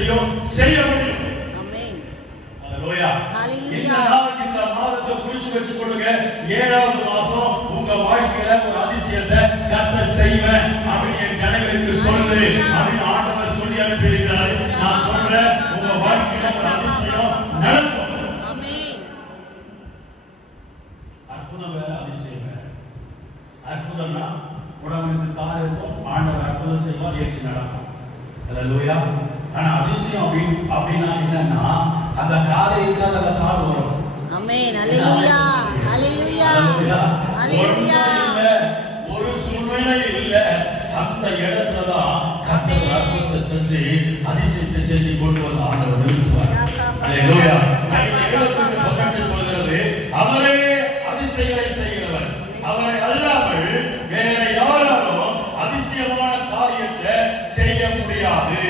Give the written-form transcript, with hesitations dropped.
அதிசயத்தையும் செய்ய முடியும். இந்த நாளுக்கு இந்த மாதத்தை குறிச்சு வச்சு கொள்ளுங்க. 7வது மாசம் உங்க வாழ்க்கையில ஒரு அதிசயத்தை கர்த்தர் செய்வேன் அப்படின்னு என் ஜனங்களுக்கு சொல்லு அப்படின்னு ஆண்டவர் சொல்லி அனுப்பியிருக்கிறாரு. நான் சொல்றேன், உங்க வாழ்க்கையில ஒரு அதிசயம் நடக்கும். அற்புதம் வேற, அதிசயம் வேற. அற்புதம்னா உடம்புக்கு கால் இருக்கும், ஆண்டவர் அற்புதம் செய்வார், ஏற்றி நடக்கும். அல்லேலூயா. ஆனா அதிசயம் அப்படின்னா என்னன்னா, அந்த காலை இருக்காது, அந்த கால் வரும். ஆமென். அல்லேலூயா. அல்லேலூயா. அல்லேலூயா. ஒரு சூழ்நிலை இல்ல, அந்த இடத்துல தான் கர்த்தர் அற்புதத்தை செஞ்சு அதிசயத்தை செஞ்சு கொண்டு வந்த ஆண்டவர் நிறுத்துவார். அல்லேலூயா. சங்கீதம் 18 சொல்கிறது, அவரே அதிசயங்களை செய்கிறவர், அவரை அல்லாமல் வேற யாராலும் அதிசயமான காரியத்தை செய்ய முடியாது.